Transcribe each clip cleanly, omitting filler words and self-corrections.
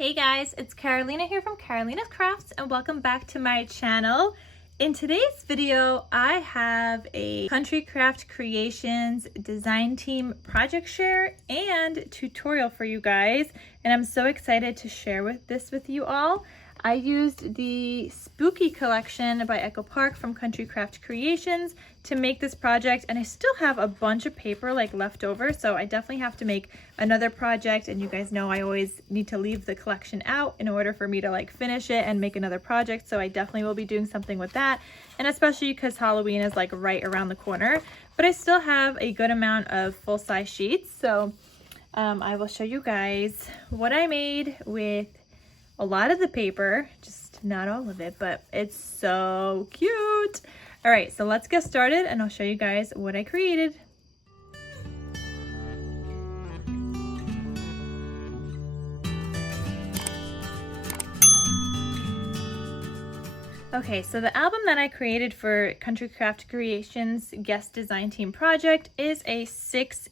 Hey guys, it's Carolina here from KarolinasKrafts and welcome back to my channel. In today's video, I have a Country Craft Creations design team project share and tutorial for you guys, and I'm so excited to share this with you all. I used the Spooky collection by Echo Park from Country Craft Creations to make this project, and I still have a bunch of paper left over, so I definitely have to make another project. And you guys know I always need to leave the collection out in order for me to finish it and make another project, so I definitely will be doing something with that, and especially because Halloween is right around the corner. But I still have a good amount of full-size sheets, so I will show you guys what I made with a lot of the paper, just not all of it, but it's so cute. All right, so let's get started and I'll show you guys what I created. Okay, so the album that I created for Country Craft Creations guest design team project is a 6"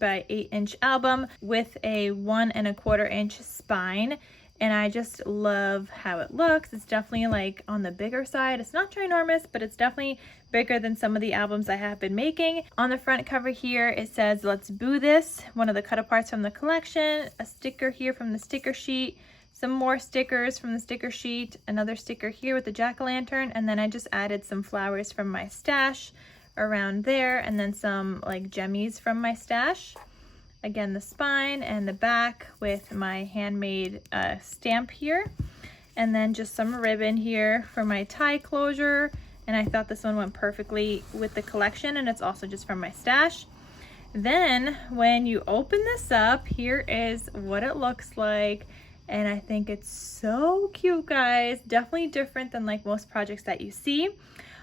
by 8" album with a 1 1/4" spine. And I just love how it looks. It's definitely on the bigger side. It's not ginormous, but it's definitely bigger than some of the albums I have been making. On the front cover here, it says, "Let's boo this," one of the cut aparts from the collection, a sticker here from the sticker sheet, some more stickers from the sticker sheet, another sticker here with the jack-o'-lantern, and then I just added some flowers from my stash around there, and then some jemmies from my stash. Again, the spine and the back with my handmade stamp here, and then just some ribbon here for my tie closure, and I thought this one went perfectly with the collection, and it's also just from my stash. Then when you open this up, here is what it looks like, and I think it's so cute, guys. Definitely different than most projects that you see.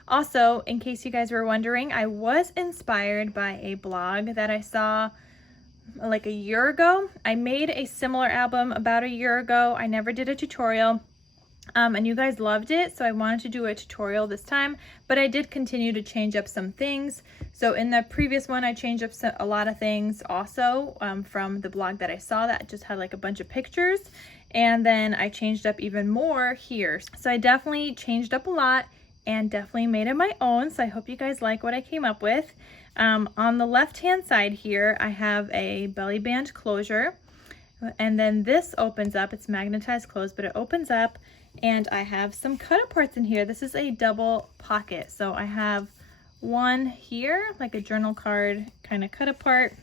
Also, in case you guys were wondering, I was inspired by a blog that I saw a year ago. I made a similar album about a year ago. I never did a tutorial, and you guys loved it, so I wanted to do a tutorial this time, but I did continue to change up some things. So in the previous one, I changed up a lot of things also from the blog that I saw that just had a bunch of pictures, and then I changed up even more here. So I definitely changed up a lot and definitely made it my own, so I hope you guys like what I came up with. On the left hand side here, I have a belly band closure, and then this opens up. It's magnetized closed, but it opens up, and I have some cut aparts in here. This is a double pocket, so I have one here, a journal card kind of cut apart,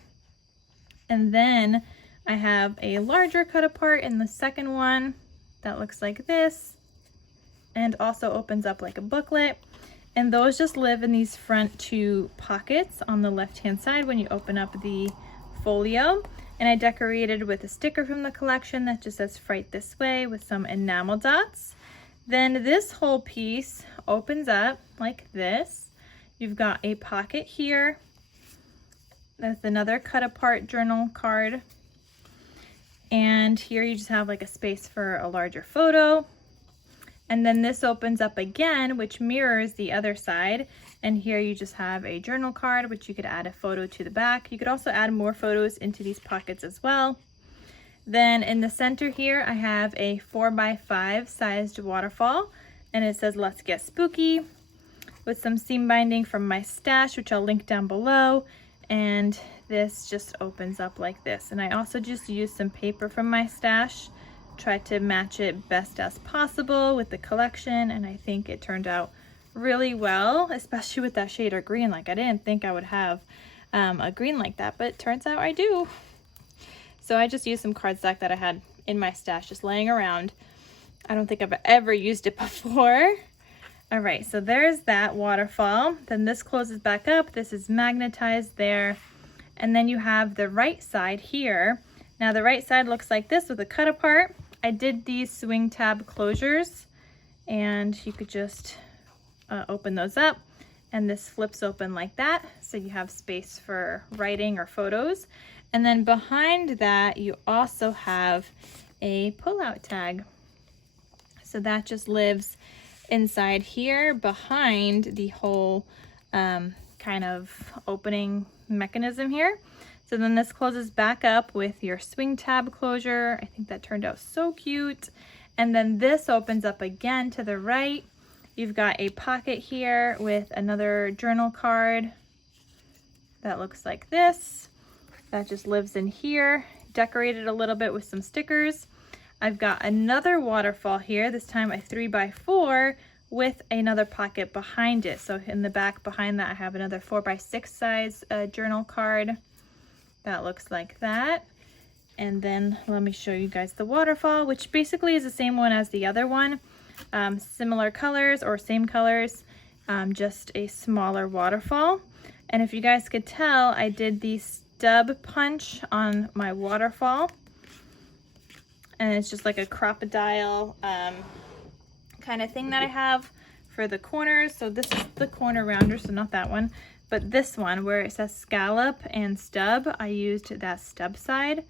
and then I have a larger cut apart in the second one that looks like this, and also opens up like a booklet. And those just live in these front two pockets on the left hand side when you open up the folio. And I decorated with a sticker from the collection that just says "Fright This Way" with some enamel dots. Then this whole piece opens up like this. You've got a pocket here. That's another cut apart journal card. And here you just have a space for a larger photo. And then this opens up again, which mirrors the other side. And here you just have a journal card, which you could add a photo to the back. You could also add more photos into these pockets as well. Then in the center here, I have a 4x5 sized waterfall, and it says "Let's Get Spooky" with some seam binding from my stash, which I'll link down below. And this just opens up like this. And I also just used some paper from my stash, tried to match it best as possible with the collection, and I think it turned out really well, especially with that shade of green. I didn't think I would have a green like that, but it turns out I do. So I just used some cardstock that I had in my stash just laying around. I don't think I've ever used it before. All right, so there's that waterfall. Then this closes back up. This is magnetized there. And then you have the right side here. Now the right side looks like this with a cut apart. I did these swing tab closures, and you could just open those up, and this flips open like that, so you have space for writing or photos. And then behind that, you also have a pull-out tag. So that just lives inside here behind the whole kind of opening mechanism here. So then this closes back up with your swing tab closure. I think that turned out so cute. And then this opens up again to the right. You've got a pocket here with another journal card that looks like this. That just lives in here, decorated a little bit with some stickers. I've got another waterfall here, this time a 3x4 with another pocket behind it. So in the back behind that, I have another 4x6 size journal card that looks like that. And then let me show you guys the waterfall, which basically is the same one as the other one. Similar colors or same colors, just a smaller waterfall. And if you guys could tell, I did the stub punch on my waterfall. And it's just like a crocodile kind of thing that I have for the corners. So this is the corner rounder, so not that one. But this one where it says scallop and stub, I used that stub side.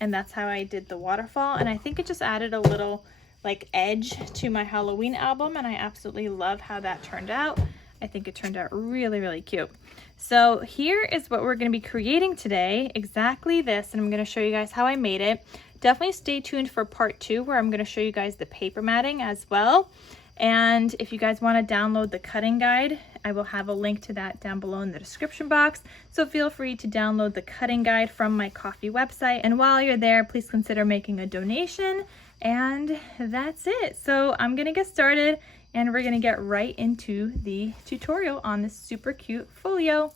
And that's how I did the waterfall. And I think it just added a little like edge to my Halloween album. And I absolutely love how that turned out. I think it turned out really, really cute. So here is what we're going to be creating today. Exactly this. And I'm going to show you guys how I made it. Definitely stay tuned for part 2 where I'm going to show you guys the paper matting as well. And if you guys want to download the cutting guide, I will have a link to that down below in the description box. So feel free to download the cutting guide from my Ko-fi website. And while you're there, please consider making a donation. And that's it. So I'm going to get started and we're going to get right into the tutorial on this super cute folio.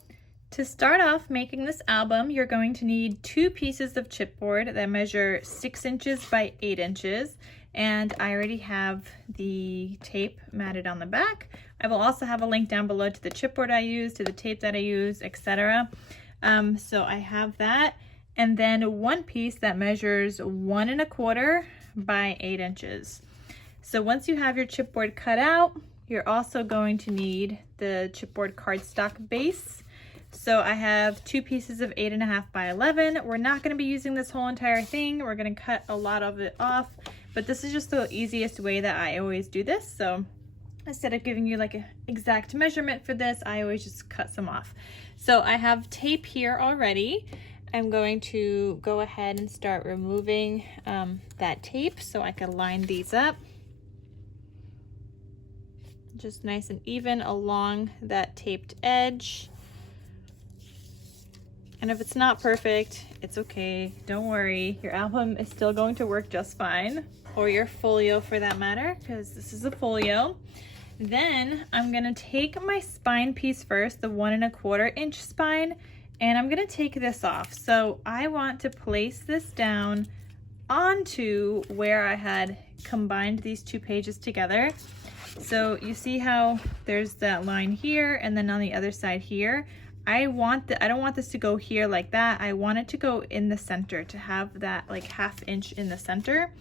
To start off making this album, you're going to need 2 pieces of chipboard that measure 6 inches by 8 inches. And I already have the tape matted on the back. I will also have a link down below to the chipboard I use, to the tape that I use, etc. So I have that. And then 1 piece that measures 1 1/4 by 8 inches. So once you have your chipboard cut out, you're also going to need the chipboard cardstock base. So I have 2 pieces of 8.5 by 11. We're not going to be using this whole entire thing. We're going to cut a lot of it off, but this is just the easiest way that I always do this. So instead of giving you like an exact measurement for this, I always just cut some off. So I have tape here already. I'm going to go ahead and start removing that tape so I can line these up. Just nice and even along that taped edge. And if it's not perfect, it's okay. Don't worry. Your album is still going to work just fine. Or your folio for that matter, because this is a folio. Then I'm going to take my spine piece first, the 1 1/4 inch spine, and I'm going to take this off. So I want to place this down onto where I had combined these 2 pages together. So you see how there's that line here and then on the other side here. I don't want this to go here like that. I want it to go in the center, to have that like 1/2 inch in the center.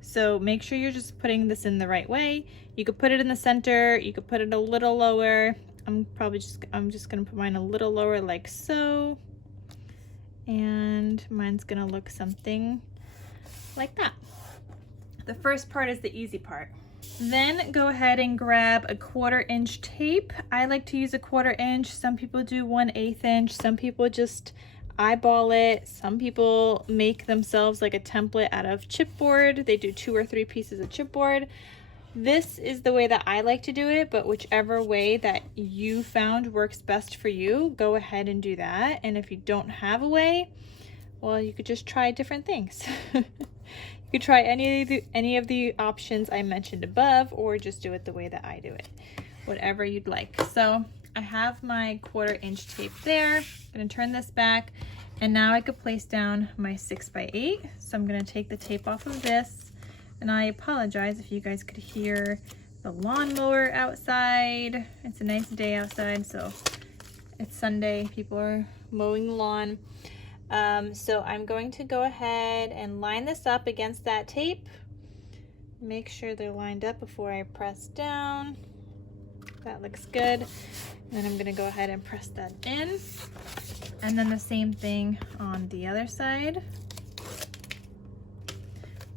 So make sure you're just putting this in the right way. You could put it in the center, you could put it a little lower. I'm just gonna put mine a little lower like so. And mine's gonna look something like that. The first part is the easy part. Then go ahead and grab a 1/4 inch tape. I like to use a 1/4 inch. Some people do 1/8 inch. Some people just eyeball it. Some people make themselves like a template out of chipboard. They do 2 or 3 pieces of chipboard. This is the way that I like to do it, but whichever way that you found works best for you, go ahead and do that. And if you don't have a way, well, you could just try different things. You could try any of the options I mentioned above, or just do it the way that I do it, whatever you'd like. So I have my 1/4 inch tape there. I'm gonna turn this back, and now I could place down my 6 by 8. So I'm gonna take the tape off of this, and I apologize if you guys could hear the lawnmower outside. It's a nice day outside, so it's Sunday. People are mowing the lawn. So I'm going to go ahead and line this up against that tape. Make sure they're lined up before I press down. That looks good. And then I'm gonna go ahead and press that in. And then the same thing on the other side.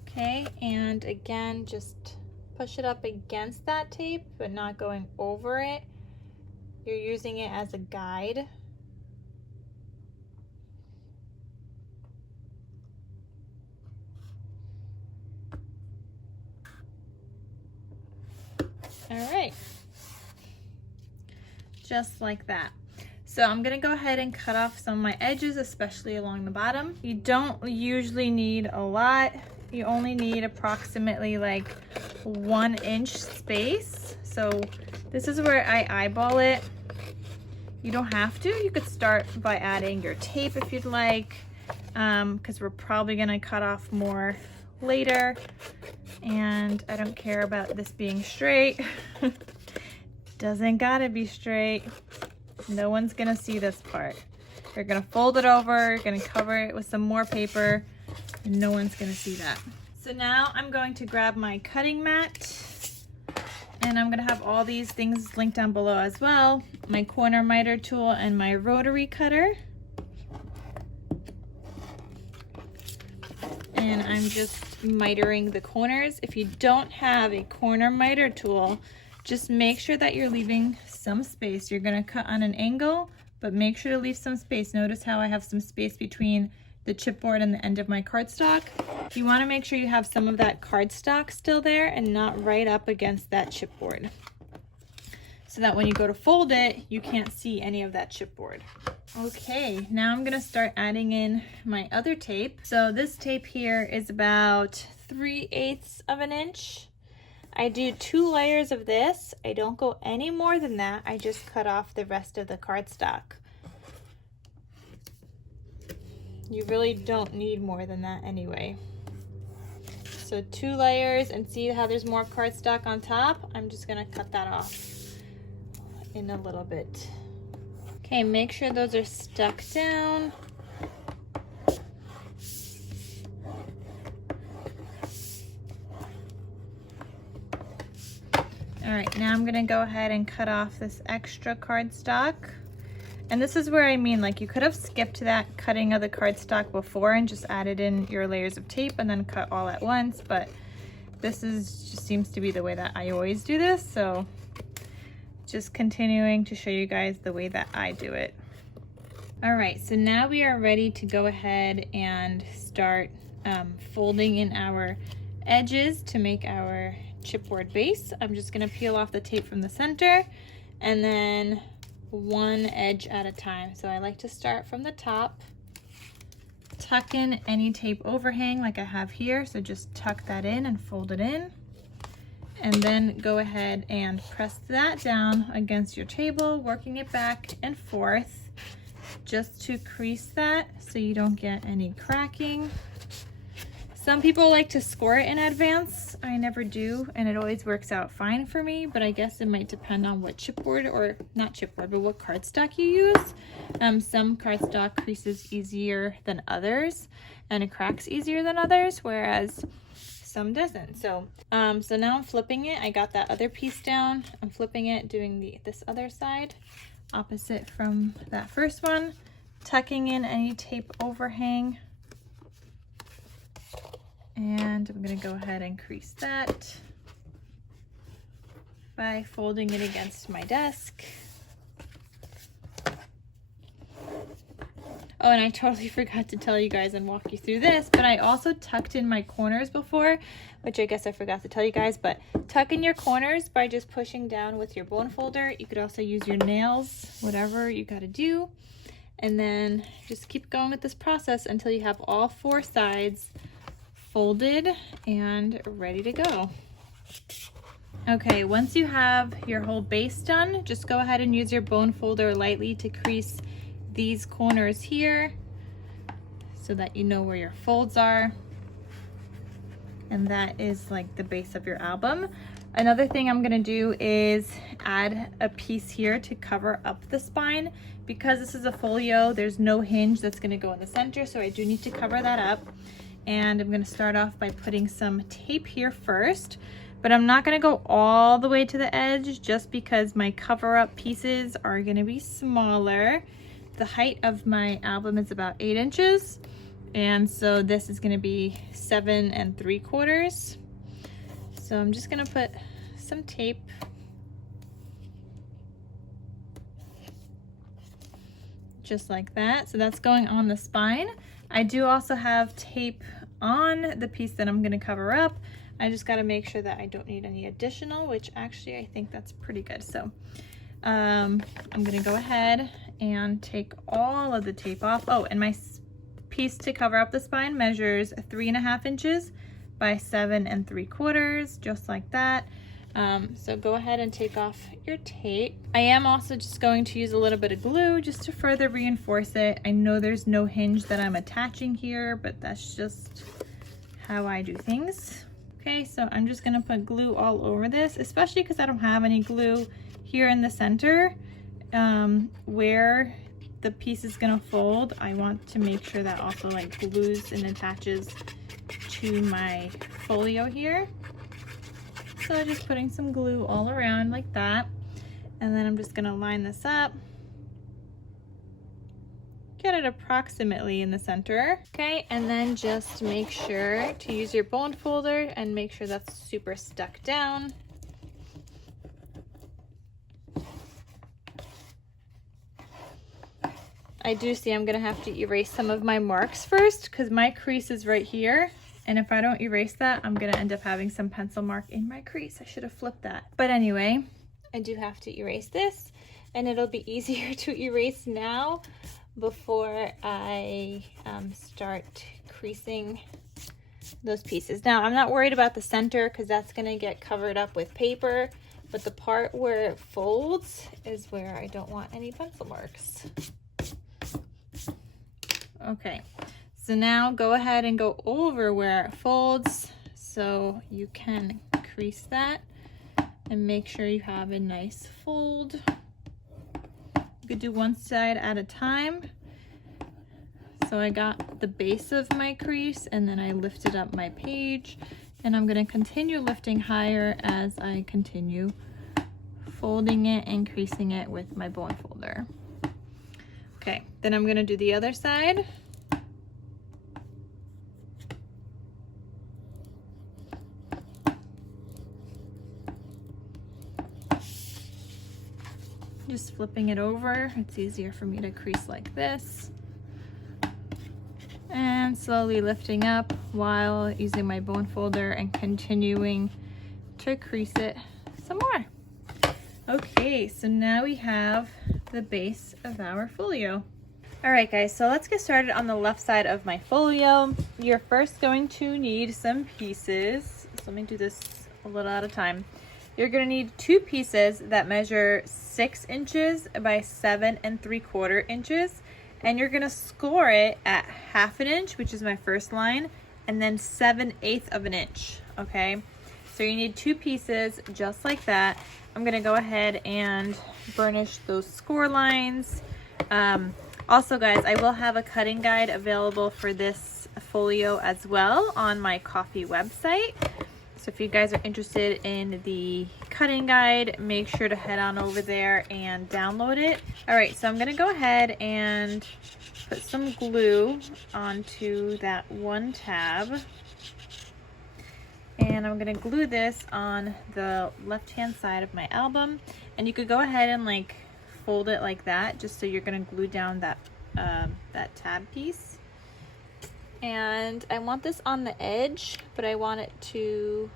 Okay, and again, just push it up against that tape, but not going over it. You're using it as a guide. All right, just like that. So I'm gonna go ahead and cut off some of my edges, especially along the bottom. You don't usually need a lot. You only need approximately like 1 inch space. So this is where I eyeball it. You don't have to. You could start by adding your tape if you'd like, because we're probably gonna cut off more later. And I don't care about this being straight. Doesn't gotta be straight. No one's gonna see this part. You're gonna fold it over, you're gonna cover it with some more paper, and no one's gonna see that. So now I'm going to grab my cutting mat, and I'm gonna have all these things linked down below as well. My corner miter tool and my rotary cutter. And I'm just mitering the corners. If you don't have a corner miter tool, just make sure that you're leaving some space. You're gonna cut on an angle, but make sure to leave some space. Notice how I have some space between the chipboard and the end of my cardstock. You wanna make sure you have some of that cardstock still there and not right up against that chipboard, so that when you go to fold it, you can't see any of that chipboard. Okay, now I'm gonna start adding in my other tape. So this tape here is about 3/8 of an inch. I do 2 layers of this. I don't go any more than that. I just cut off the rest of the cardstock. You really don't need more than that anyway. So 2 layers, and see how there's more cardstock on top? I'm just gonna cut that off in a little bit. Okay, make sure those are stuck down. All right, now I'm gonna go ahead and cut off this extra cardstock. And this is where I mean, like, you could have skipped that cutting of the cardstock before and just added in your layers of tape and then cut all at once, but this is just seems to be the way that I always do this, so just continuing to show you guys the way that I do it. All right, so now we are ready to go ahead and start folding in our edges to make our chipboard base. I'm just gonna peel off the tape from the center and then one edge at a time. So I like to start from the top, tuck in any tape overhang like I have here. So just tuck that in and fold it in. And then go ahead and press that down against your table, working it back and forth just to crease that so you don't get any cracking. Some people like to score it in advance. I never do, and it always works out fine for me, but I guess it might depend on what chipboard, or not chipboard, but what cardstock you use. Some cardstock creases easier than others, and it cracks easier than others, whereas some doesn't. So now I'm flipping it. I got that other piece down. I'm flipping it, doing this other side, opposite from that first one, tucking in any tape overhang. And I'm gonna go ahead and crease that by folding it against my desk. Oh, and I totally forgot to tell you guys and walk you through this, but I also tucked in my corners before, which I guess I forgot to tell you guys, but tuck in your corners by just pushing down with your bone folder. You could also use your nails, whatever you gotta do. And then just keep going with this process until you have all 4 sides folded and ready to go. Okay, once you have your whole base done, just go ahead and use your bone folder lightly to crease these corners here so that you know where your folds are. And that is like the base of your album. Another thing I'm gonna do is add a piece here to cover up the spine. Because this is a folio, there's no hinge that's gonna go in the center, so I do need to cover that up. And I'm gonna start off by putting some tape here first, but I'm not gonna go all the way to the edge just because my cover up pieces are gonna be smaller. The height of my album is about 8 inches, and so this is gonna be 7 3/4. So I'm just gonna put some tape just like that. So that's going on the spine. I do also have tape on the piece that I'm gonna cover up. I just got to make sure that I don't need any additional, which actually I think that's pretty good. So I'm going to go ahead and take all of the tape off. Oh, and my piece to cover up the spine measures 3.5 inches by 7 3/4, just like that. So go ahead and take off your tape. I am also just going to use a little bit of glue just to further reinforce it. I know there's no hinge that I'm attaching here, but that's just how I do things. Okay, so I'm just gonna put glue all over this, especially because I don't have any glue here in the center where the piece is gonna fold. I want to make sure that also like glues and attaches to my folio here. So just putting some glue all around like that. And then I'm just gonna line this up. Get it approximately in the center. Okay, and then just make sure to use your bone folder and make sure that's super stuck down. I do see I'm gonna have to erase some of my marks first because my crease is right here. And if I don't erase that, I'm gonna end up having some pencil mark in my crease. I should have flipped that. But anyway, I do have to erase this, and it'll be easier to erase now before I start creasing those pieces. Now, I'm not worried about the center because that's gonna get covered up with paper, but the part where it folds is where I don't want any pencil marks. Okay. So now go ahead and go over where it folds so you can crease that and make sure you have a nice fold. You could do one side at a time. So I got the base of my crease and then I lifted up my page, and I'm going to continue lifting higher as I continue folding it and creasing it with my bone folder. Okay, then I'm going to do the other side. Just flipping it over, it's easier for me to crease like this. And slowly lifting up while using my bone folder and continuing to crease it some more. Okay, so now we have the base of our folio. All right guys, so let's get started on the left side of my folio. You're first going to need some pieces. So let me do this a little at a time. You're going to need 2 pieces that measure 6 inches by 7 3/4 inches, and you're going to score it at 1/2 inch, which is my first line, and then 7/8 of an inch. Okay, so you need 2 pieces just like that. I'm going to go ahead and burnish those score lines. Also guys, I will have a cutting guide available for this folio as well on my Ko-fi website. So if you guys are interested in the cutting guide, make sure to head on over there and download it. All right, so I'm gonna go ahead and put some glue onto that one tab. And I'm gonna glue this on the left-hand side of my album. And you could go ahead and like fold it like that, just so you're gonna glue down that, that tab piece. And I want this on the edge, but I want it to,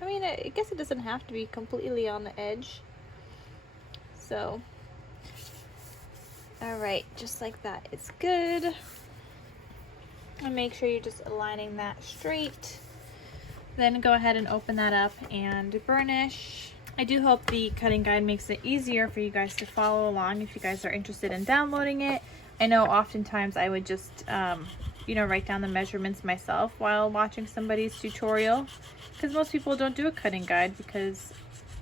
I mean, I guess it doesn't have to be completely on the edge. So, all right, just like that, it's good. And make sure you're just aligning that straight. Then go ahead and open that up and burnish. I do hope the cutting guide makes it easier for you guys to follow along if you guys are interested in downloading it. I know oftentimes I would just, you know, write down the measurements myself while watching somebody's tutorial, because most people don't do a cutting guide because,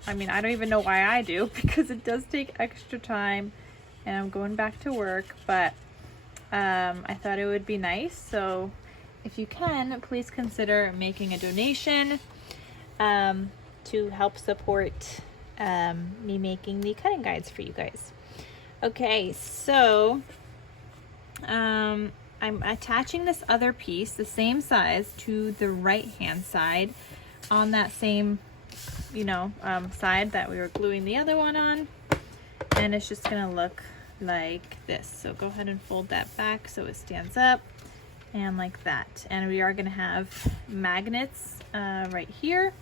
I mean, I don't even know why I do, because it does take extra time and I'm going back to work, but I thought it would be nice. So if you can, please consider making a donation to help support me making the cutting guides for you guys. Okay, so I'm attaching this other piece, the same size, to the right hand side on that same, you know, side that we were gluing the other one on, and it's just gonna look like this. So go ahead and fold that back so it stands up and like that. And we are gonna have magnets right here,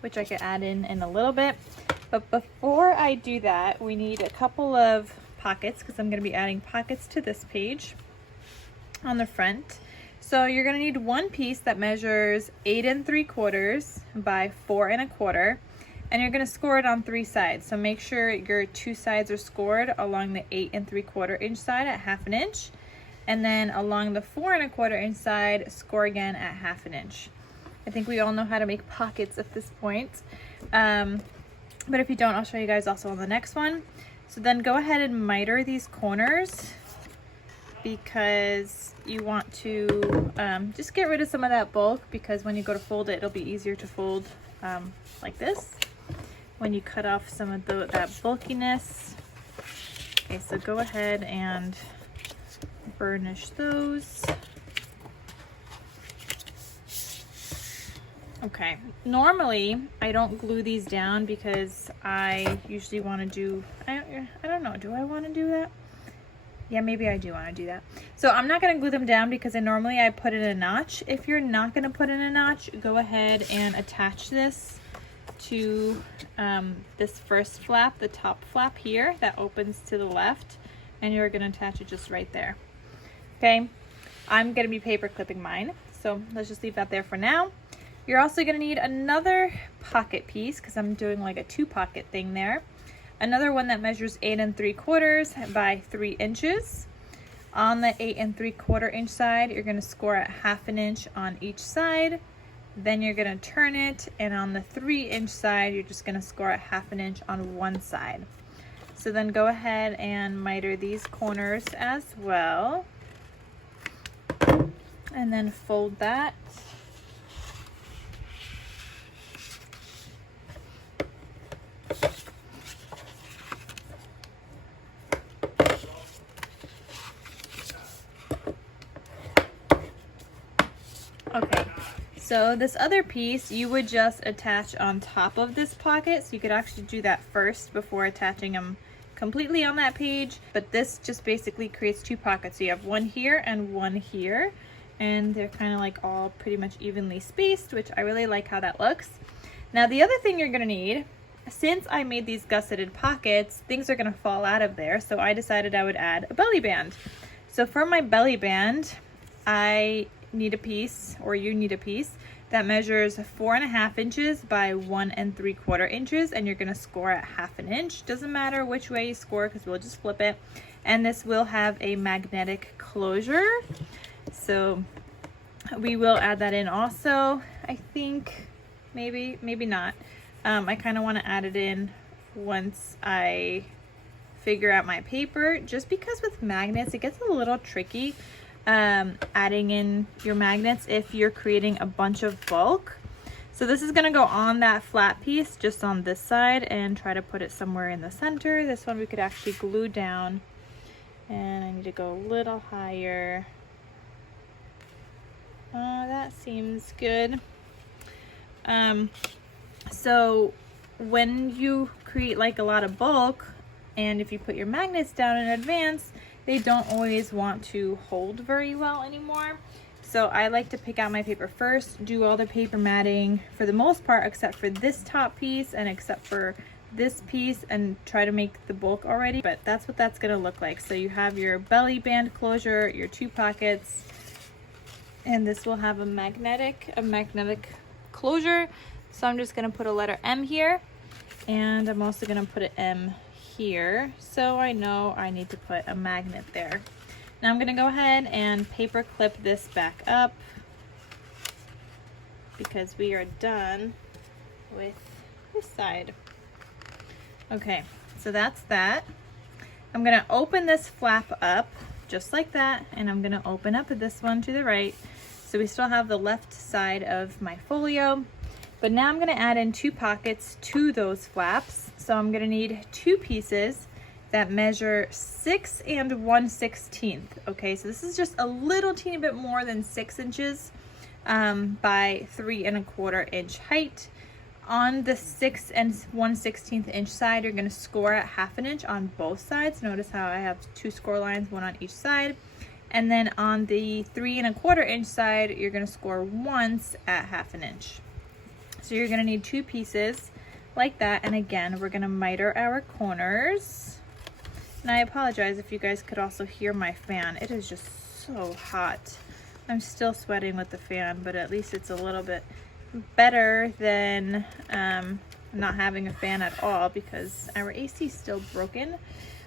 which I could add in a little bit. But before I do that, we need a couple of pockets, because I'm going to be adding pockets to this page on the front. So you're going to need one piece that measures 8 3/4 by 4 1/4, and you're going to score it on 3 sides. So make sure your 2 sides are scored along the 8 3/4 inch side at 1/2 inch, and then along the 4 1/4 inch side, score again at 1/2 inch. I think we all know how to make pockets at this point, but if you don't, I'll show you guys also on the next one. So then go ahead and miter these corners, because you want to just get rid of some of that bulk, because when you go to fold it, it'll be easier to fold like this when you cut off some of that bulkiness. Okay, so go ahead and burnish those. Okay, normally I don't glue these down because I usually want to do, I don't know, do I want to do that? Yeah, maybe I do want to do that. So I'm not going to glue them down because normally I put in a notch. If you're not going to put in a notch, go ahead and attach this to this first flap, the top flap here that opens to the left, and you're going to attach it just right there. Okay, I'm going to be paper clipping mine, so let's just leave that there for now. You're also going to need another pocket piece, because I'm doing like a 2 pocket thing there. Another one that measures 8 3/4 by 3 inches. On the 8 3/4 inch side, you're going to score at 1/2 inch on each side. Then you're going to turn it, and on the 3 inch side, you're just going to score at 1/2 inch on one side. So then go ahead and miter these corners as well, and then fold that. Okay, so this other piece you would just attach on top of this pocket, so you could actually do that first before attaching them completely on that page. But this just basically creates 2 pockets. So you have one here and one here, and they're kind of like all pretty much evenly spaced, which I really like how that looks. Now the other thing you're going to need, since I made these gusseted pockets, things are going to fall out of there, so I decided I would add a belly band. So for my belly band, I need a piece, or you need a piece that measures 4 1/2 inches by 1 3/4 inches, and you're going to score at 1/2 inch. Doesn't matter which way you score, because we'll just flip it, and this will have a magnetic closure, so we will add that in also. I think maybe not. I kind of want to add it in once I figure out my paper, just because with magnets it gets a little tricky adding in your magnets if you're creating a bunch of bulk. So this is going to go on that flat piece just on this side, and try to put it somewhere in the center. This one we could actually glue down, and I need to go a little higher. That seems good. So when you create like a lot of bulk, and if you put your magnets down in advance, they don't always want to hold very well anymore. So I like to pick out my paper first, do all the paper matting for the most part, except for this top piece and except for this piece, and try to make the bulk already. But that's what that's gonna look like. So you have your belly band closure, your 2 pockets, and this will have a magnetic closure. So I'm just gonna put a letter M here, and I'm also gonna put an M here, so I know I need to put a magnet there. Now I'm gonna go ahead and paper clip this back up, because we are done with this side. Okay, so that's that. I'm gonna open this flap up just like that, and I'm gonna open up this one to the right, so we still have the left side of my folio. But now I'm going to add in 2 pockets to those flaps. So I'm going to need 2 pieces that measure 6 1/16. Okay, so this is just a little teeny bit more than 6 inches by 3 1/4 inch height. On the 6 1/16 inch side, you're going to score at 1/2 inch on both sides. Notice how I have 2 score lines, one on each side. And then on the 3 1/4 inch side, you're going to score once at 1/2 inch. So you're gonna need 2 pieces like that, and again, we're gonna miter our corners. And I apologize if you guys could also hear my fan. It is just so hot. I'm still sweating with the fan, but at least it's a little bit better than not having a fan at all, because our AC is still broken.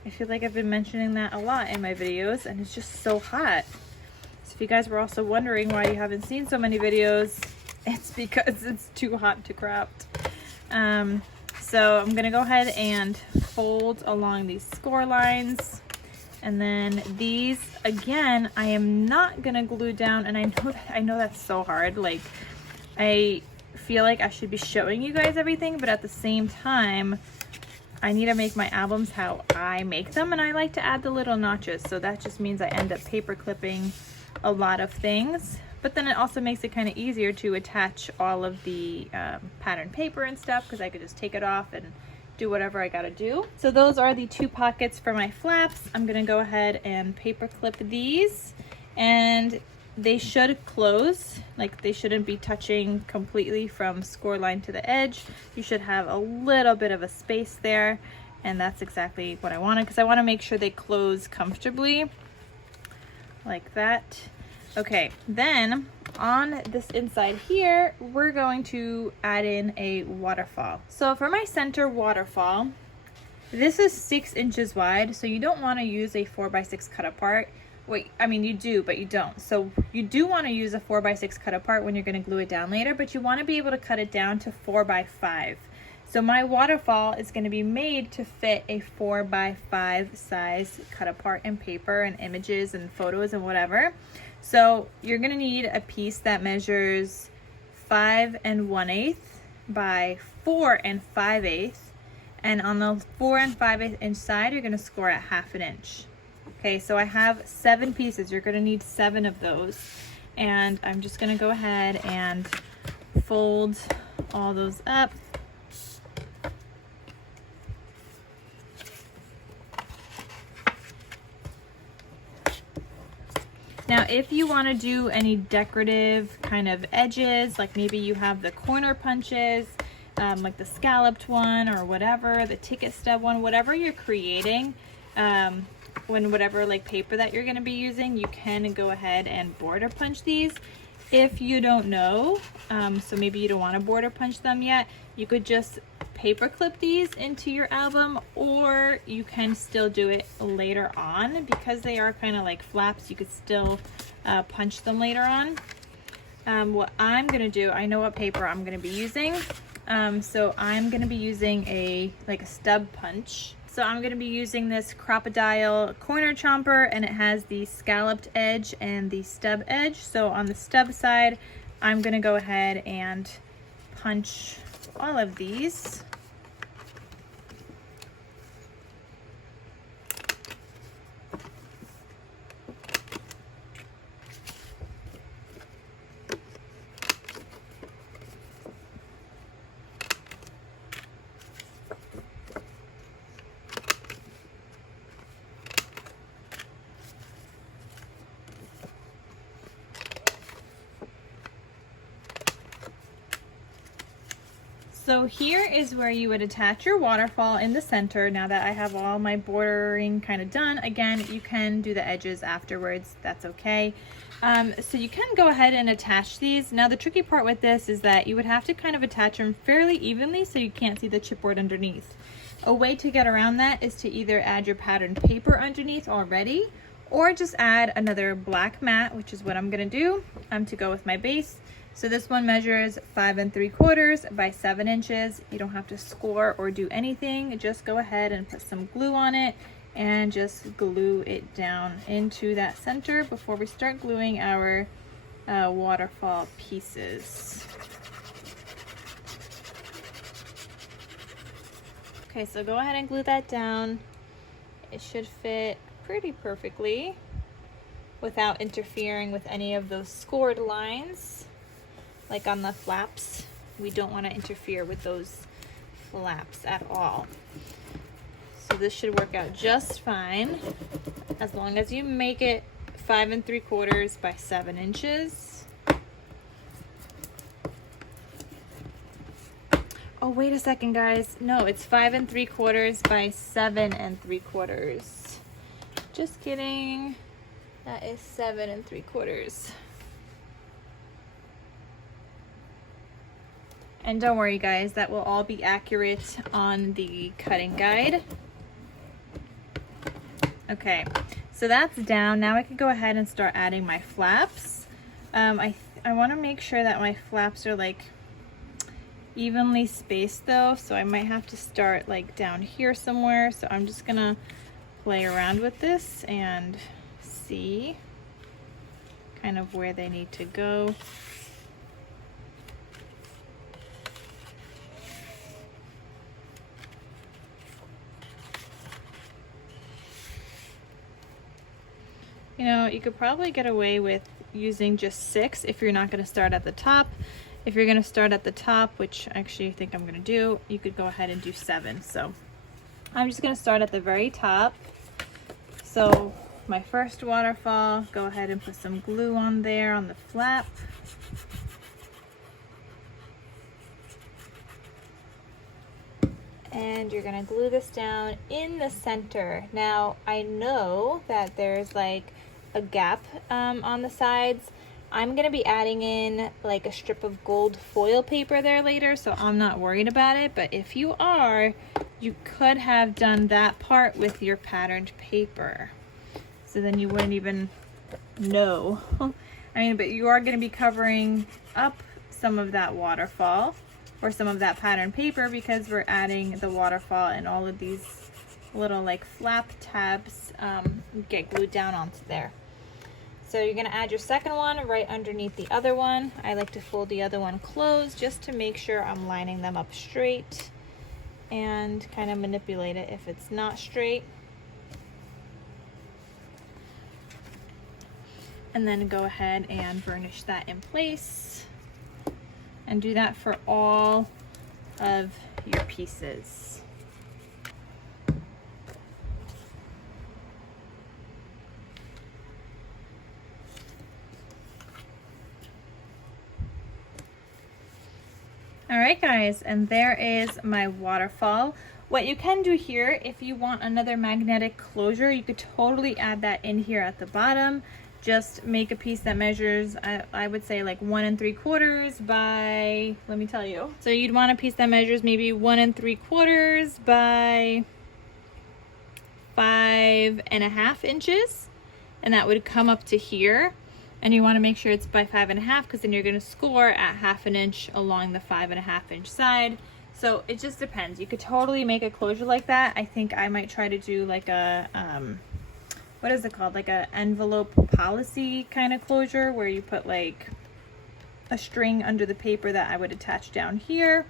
I feel like I've been mentioning that a lot in my videos, and it's just so hot. So if you guys were also wondering why you haven't seen so many videos, it's because it's too hot to craft. So I'm gonna go ahead and fold along these score lines, and then these, again, I am not gonna glue down, and I know that's so hard. Like, I feel like I should be showing you guys everything, but at the same time, I need to make my albums how I make them, and I like to add the little notches, so that just means I end up paper clipping a lot of things. But then it also makes it kind of easier to attach all of the pattern paper and stuff, because I could just take it off and do whatever I gotta do. So those are the 2 pockets for my flaps. I'm gonna go ahead and paper clip these, and they should close. Like, they shouldn't be touching completely from score line to the edge. You should have a little bit of a space there, and that's exactly what I wanted, because I want to make sure they close comfortably like that. Okay, then on this inside here, we're going to add in a waterfall. So for my center waterfall, this is 6 inches wide, so you don't want to use a 4x6 cut apart. Wait, I mean, you do, but you don't. So you do want to use a 4x6 cut apart when you're going to glue it down later, but you want to be able to cut it down to 4x5. So my waterfall is going to be made to fit a 4x5 size cut apart in paper and images and photos and whatever. So you're going to need a piece that measures 5 1/8 by 4 5/8. And on the 4 5/8 inch side, you're going to score at 1/2 inch. Okay, so I have 7 pieces. You're going to need 7 of those. And I'm just going to go ahead and fold all those up. Now, if you want to do any decorative kind of edges, like maybe you have the corner punches, like the scalloped one or whatever, the ticket stub one, whatever you're creating, whatever like paper that you're going to be using, you can go ahead and border punch these. If you don't know, so maybe you don't want to border punch them yet, you could just paper clip these into your album, or you can still do it later on. Because they are kind of like flaps, you could still punch them later on. What I'm going to do, I know what paper I'm going to be using. So I'm going to be using a stub punch. So I'm going to be using this Crocodile corner chomper, and it has the scalloped edge and the stub edge. So on the stub side, I'm going to go ahead and punch all of these. So here is where you would attach your waterfall in the center. Now that I have all my bordering kind of done, again, you can do the edges afterwards, that's okay. So you can go ahead and attach these. Now the tricky part with this is that you would have to kind of attach them fairly evenly so you can't see the chipboard underneath. A way to get around that is to either add your patterned paper underneath already, or just add another black mat, which is what I'm gonna do to go with my base. So this one measures 5 3/4 by 7 inches. You don't have to score or do anything. Just go ahead and put some glue on it and just glue it down into that center before we start gluing our waterfall pieces. Okay, so go ahead and glue that down. It should fit pretty perfectly without interfering with any of those scored lines. Like on the flaps, we don't want to interfere with those flaps at all. So this should work out just fine as long as you make it 5 3/4 by 7 inches. Oh, wait a second, guys. No, it's 5 3/4 by 7 3/4. Just kidding. That is 7 3/4. And don't worry, guys, that will all be accurate on the cutting guide. Okay, so that's down. Now I can go ahead and start adding my flaps. I want to make sure that my flaps are like evenly spaced though, so I might have to start like down here somewhere. So I'm just gonna play around with this and see kind of where they need to go. You know, you could probably get away with using just 6 if you're not going to start at the top. If you're going to start at the top, which actually I think I'm going to do, you could go ahead and do 7. So I'm just going to start at the very top. So my first waterfall, go ahead and put some glue on there on the flap. And you're going to glue this down in the center. Now I know that there's like a gap on the sides. I'm going to be adding in like a strip of gold foil paper there later, so I'm not worried about it. But if you are, you could have done that part with your patterned paper, so then you wouldn't even know. I mean, but you are going to be covering up some of that waterfall or some of that patterned paper because we're adding the waterfall, and all of these little like flap tabs get glued down onto there. So you're going to add your second one right underneath the other one. I like to fold the other one closed just to make sure I'm lining them up straight, and kind of manipulate it if it's not straight. And then go ahead and burnish that in place, and do that for all of your pieces. All right, guys, and there is my waterfall. What you can do here, if you want another magnetic closure, you could totally add that in here at the bottom. Just make a piece that measures, I would say like 1 3/4 by, let me tell you. So you'd want a piece that measures maybe 1 3/4 by 5.5 inches, and that would come up to here. And you want to make sure it's by 5.5, because then you're going to score at 1/2 inch along the 5.5 inch side. So it just depends. You could totally make a closure like that. I think I might try to do like a what is it called, like a envelope policy kind of closure, where you put like a string under the paper that I would attach down here,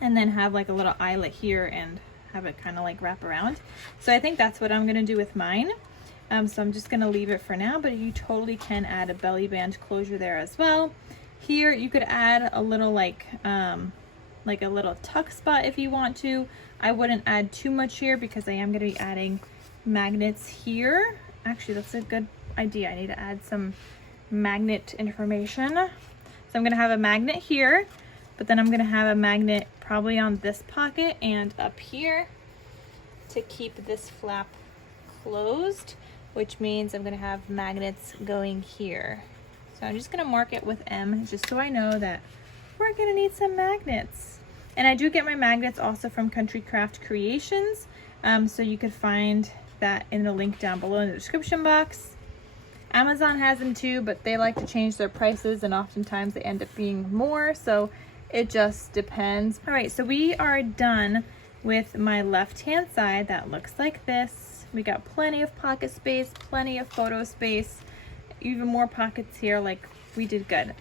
and then have like a little eyelet here and have it kind of like wrap around. So I think that's what I'm going to do with mine. So I'm just going to leave it for now, but you totally can add a belly band closure there as well. Here you could add a little like a little tuck spot if you want to. I wouldn't add too much here because I am going to be adding magnets here. Actually, that's a good idea. I need to add some magnet information. So I'm going to have a magnet here, but then I'm going to have a magnet probably on this pocket and up here to keep this flap closed, which means I'm going to have magnets going here. So I'm just going to mark it with M just so I know that we're going to need some magnets. And I do get my magnets also from Country Craft Creations, so you could find that in the link down below in the description box. Amazon has them too, but they like to change their prices, and oftentimes they end up being more, so it just depends. All right, so we are done with my left hand side. That looks like this. We got plenty of pocket space, plenty of photo space, even more pockets here. Like, we did good.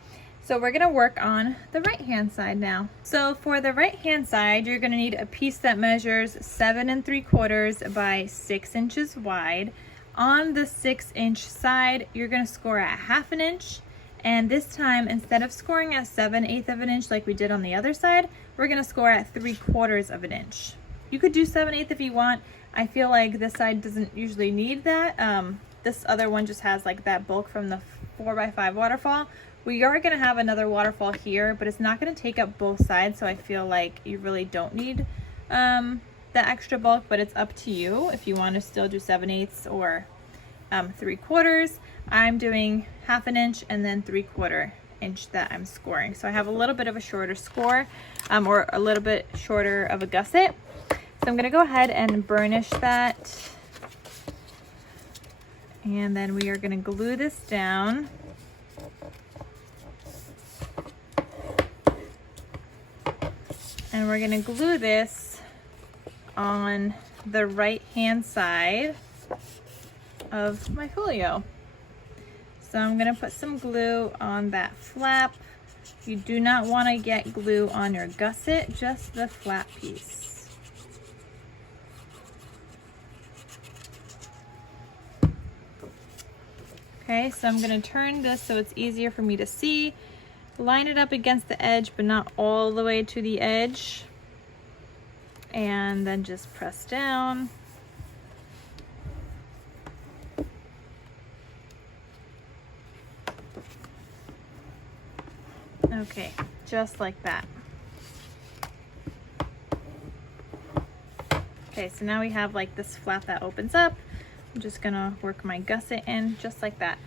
So we're gonna work on the right hand side now. So for the right hand side, you're gonna need a piece that measures 7 3/4 by 6 inches wide. On the 6 inch side, you're gonna score at 1/2 inch. And this time, instead of scoring at 7/8 of an inch like we did on the other side, we're gonna score at 3/4 of an inch. You could do 7/8 if you want. I feel like this side doesn't usually need that. This other one just has like that bulk from the 4x5 waterfall, We are gonna have another waterfall here, but it's not gonna take up both sides, so I feel like you really don't need the extra bulk, but it's up to you if you want to still do 7/8 or 3/4. I'm doing 1/2 inch and then 3/4 inch that I'm scoring. So I have a little bit of a shorter score, or a little bit shorter of a gusset. So I'm gonna go ahead and burnish that. And then we are gonna glue this down. And we're gonna glue this on the right hand side of my folio. So I'm gonna put some glue on that flap. You do not wanna get glue on your gusset, just the flat piece. Okay, so I'm gonna turn this so it's easier for me to see. Line it up against the edge, but not all the way to the edge. And then just press down. Okay, just like that. Okay, so now we have like this flap that opens up. I'm just gonna work my gusset in just like that.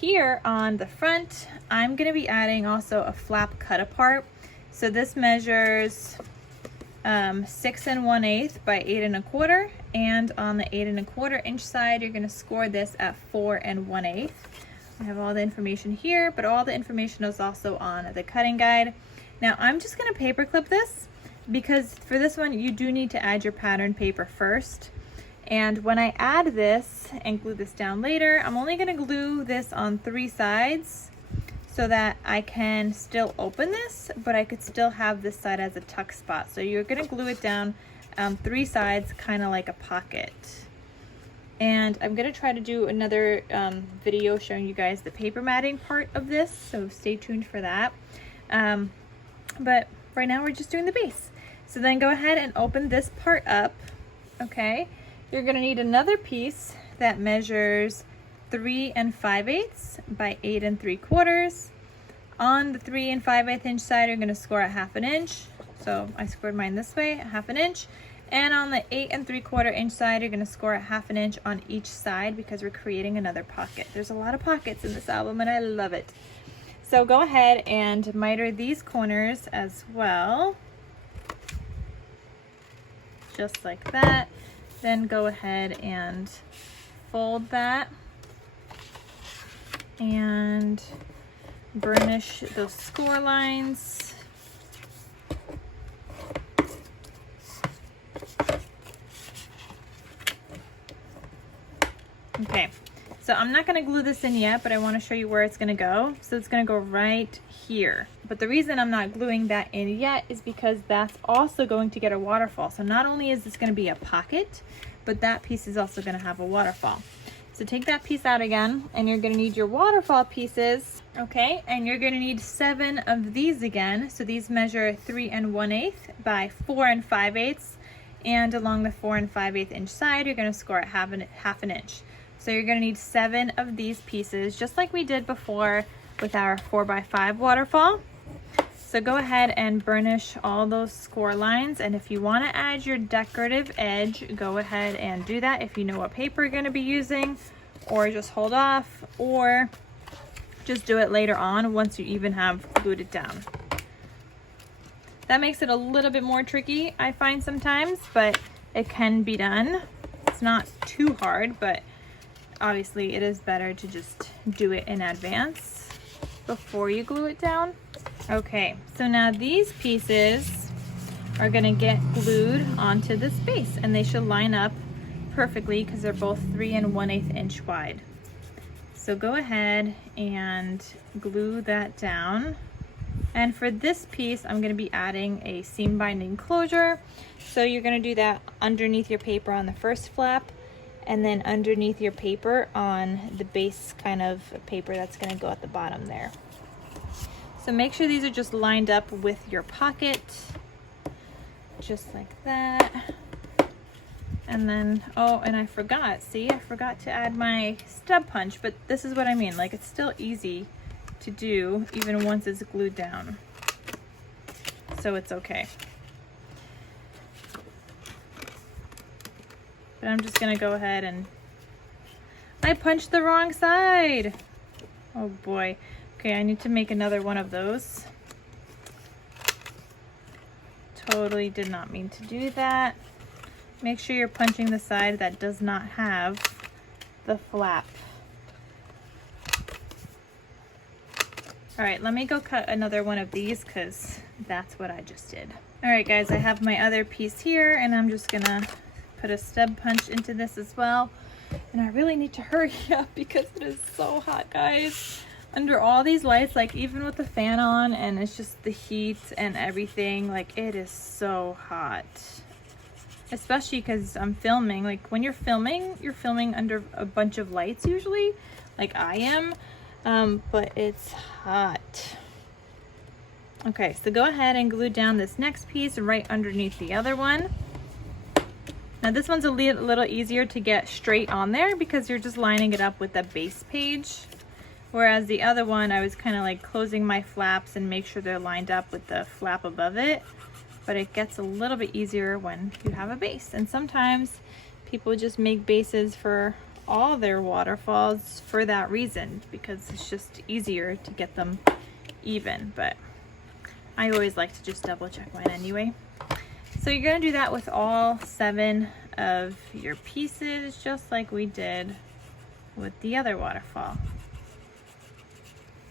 Here on the front, I'm gonna be adding also a flap cut apart. So this measures 6 1/8 by 8 1/4, and on the 8 1/4 inch side, you're gonna score this at 4 1/8. I have all the information here, but all the information is also on the cutting guide. Now I'm just gonna paper clip this because for this one, you do need to add your pattern paper first. And when I add this and glue this down later, I'm only gonna glue this on 3 sides so that I can still open this, but I could still have this side as a tuck spot. So you're gonna glue it down 3 sides, kind of like a pocket. And I'm gonna try to do another video showing you guys the paper matting part of this, so stay tuned for that. But right now we're just doing the base. So then go ahead and open this part up, okay? You're gonna need another piece that measures 3 5/8 by 8 3/4. On the 3 5/8 inch side, you're gonna score at 1/2 inch. So I scored mine this way, 1/2 inch. And on the 8 3/4 inch side, you're gonna score at 1/2 inch on each side because we're creating another pocket. There's a lot of pockets in this album and I love it. So go ahead and miter these corners as well. Just like that. Then go ahead and fold that and burnish those score lines. Okay, so I'm not gonna glue this in yet, but I wanna show you where it's gonna go. So it's gonna go right here. But the reason I'm not gluing that in yet is because that's also going to get a waterfall. So not only is this gonna be a pocket, but that piece is also gonna have a waterfall. So take that piece out again, and you're gonna need your waterfall pieces, okay? And you're gonna need 7 of these again. So these measure 3 1/8 by 4 5/8. And along the 4 5/8 inch side, you're gonna score at 1/2 inch. So you're gonna need 7 of these pieces, just like we did before with our 4 by 5 waterfall. So go ahead and burnish all those score lines, and if you want to add your decorative edge, go ahead and do that if you know what paper you're going to be using, or just hold off, or just do it later on once you even have glued it down. That makes it a little bit more tricky, I find sometimes, but it can be done. It's not too hard, but obviously it is better to just do it in advance before you glue it down. Okay, so now these pieces are gonna get glued onto this base, and they should line up perfectly because they're both 3 1/8 inch wide. So go ahead and glue that down. And for this piece, I'm gonna be adding a seam binding closure. So you're gonna do that underneath your paper on the first flap, and then underneath your paper on the base kind of paper that's gonna go at the bottom there. So make sure these are just lined up with your pocket, just like that. And then, oh, and I forgot to add my stub punch, but this is what I mean, like it's still easy to do even once it's glued down. So it's okay. But I'm just gonna go ahead and I punched the wrong side. Oh boy. Okay, I need to make another one of those. Totally did not mean to do that. Make sure you're punching the side that does not have the flap. All right, let me go cut another one of these because that's what I just did. All right, guys, I have my other piece here and I'm just gonna put a stub punch into this as well. And I really need to hurry up because it is so hot, guys. Under all these lights, like even with the fan on, and it's just the heat and everything, like it is so hot. Especially because I'm filming. Like when you're filming under a bunch of lights usually, like I am, but it's hot. Okay, so go ahead and glue down this next piece right underneath the other one. Now this one's a little easier to get straight on there because you're just lining it up with the base page. Whereas the other one, I was kind of like closing my flaps and make sure they're lined up with the flap above it. But it gets a little bit easier when you have a base. And sometimes people just make bases for all their waterfalls for that reason, because it's just easier to get them even. But I always like to just double check mine anyway. So you're gonna do that with all 7 of your pieces, just like we did with the other waterfall.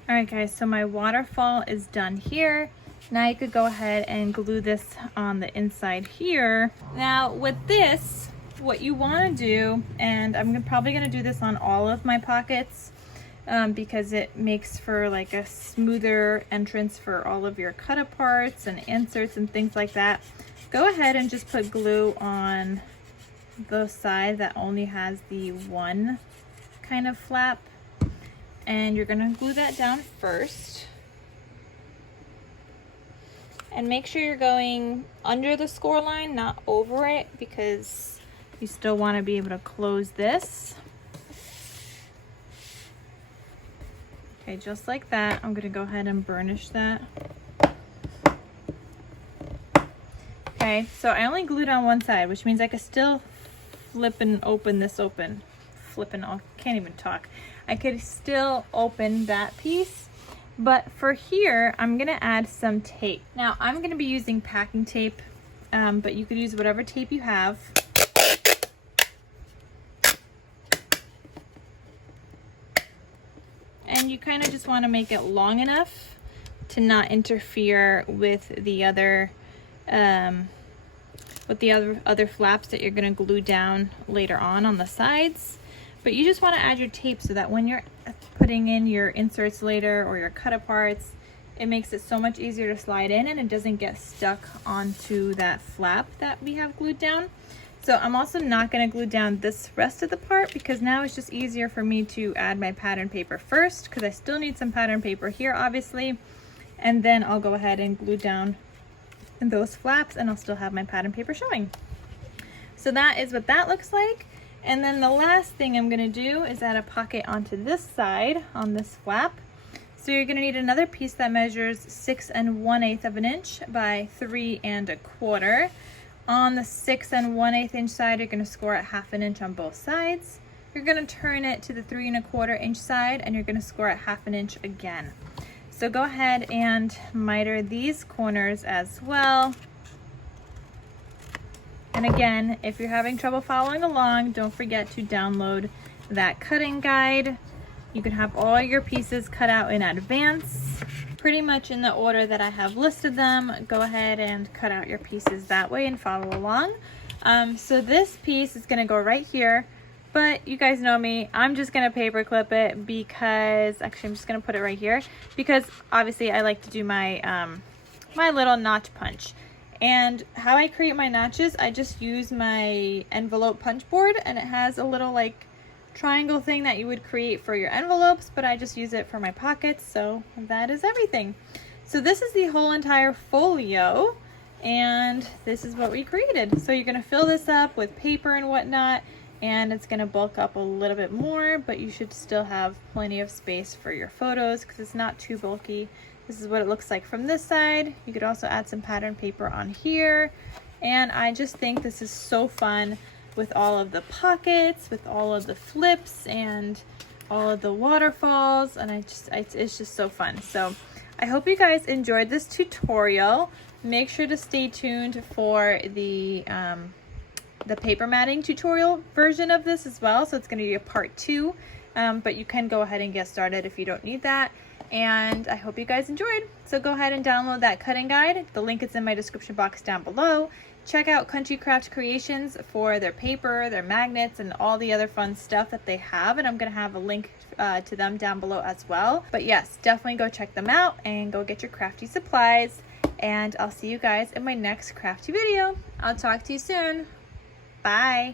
All right, guys, so my waterfall is done here. Now you could go ahead and glue this on the inside here. Now with this, what you wanna do, and I'm probably gonna do this on all of my pockets because it makes for like a smoother entrance for all of your cut aparts and inserts and things like that. Go ahead and just put glue on the side that only has the one kind of flap. And you're gonna glue that down first. And make sure you're going under the score line, not over it, because you still wanna be able to close this. Okay, just like that. I'm gonna go ahead and burnish that. Okay, so I only glued on one side, which means I could still flip and open this open. Can't even talk. I could still open that piece, but for here, I'm gonna add some tape. Now, I'm gonna be using packing tape, but you could use whatever tape you have. And you kind of just wanna make it long enough to not interfere with the other flaps that you're gonna glue down later on the sides. But you just want to add your tape so that when you're putting in your inserts later or your cut aparts, it makes it so much easier to slide in and it doesn't get stuck onto that flap that we have glued down. So I'm also not going to glue down this rest of the part because now it's just easier for me to add my pattern paper first, because I still need some pattern paper here obviously, and then I'll go ahead and glue down those flaps and I'll still have my pattern paper showing. So that is what that looks like. And then the last thing I'm gonna do is add a pocket onto this side, on this flap. So you're gonna need another piece that measures 6 1/8 of an inch by 3 1/4. On the 6 1/8 inch side, you're gonna score at 1/2 inch on both sides. You're gonna turn it to the 3 1/4 inch side and you're gonna score at 1/2 inch again. So go ahead and miter these corners as well. And again, if you're having trouble following along, don't forget to download that cutting guide. You can have all your pieces cut out in advance, pretty much in the order that I have listed them. Go ahead and cut out your pieces that way and follow along. So this piece is gonna go right here, but you guys know me, I'm just gonna paper clip it because, actually I'm just gonna put it right here, because obviously I like to do my, my little notch punch. And how I create my notches, I just use my envelope punch board, and it has a little like triangle thing that you would create for your envelopes, but I just use it for my pockets. So that is everything. So this is the whole entire folio, and this is what we created. So you're gonna fill this up with paper and whatnot, and it's going to bulk up a little bit more, but you should still have plenty of space for your photos because it's not too bulky. This is what it looks like from this side. You could also add some pattern paper on here, and I just think this is so fun with all of the pockets, with all of the flips and all of the waterfalls, and it's just so fun. So I hope you guys enjoyed this tutorial. Make sure to stay tuned for the paper matting tutorial version of this as well. So it's going to be a part 2, but you can go ahead and get started if you don't need that. And I hope you guys enjoyed. So go ahead and download that cutting guide. The link is in my description box down below. Check out Country Craft Creations for their paper, their magnets, and all the other fun stuff that they have. And I'm going to have a link to them down below as well. But yes, definitely go check them out and go get your crafty supplies. And I'll see you guys in my next crafty video. I'll talk to you soon. Bye.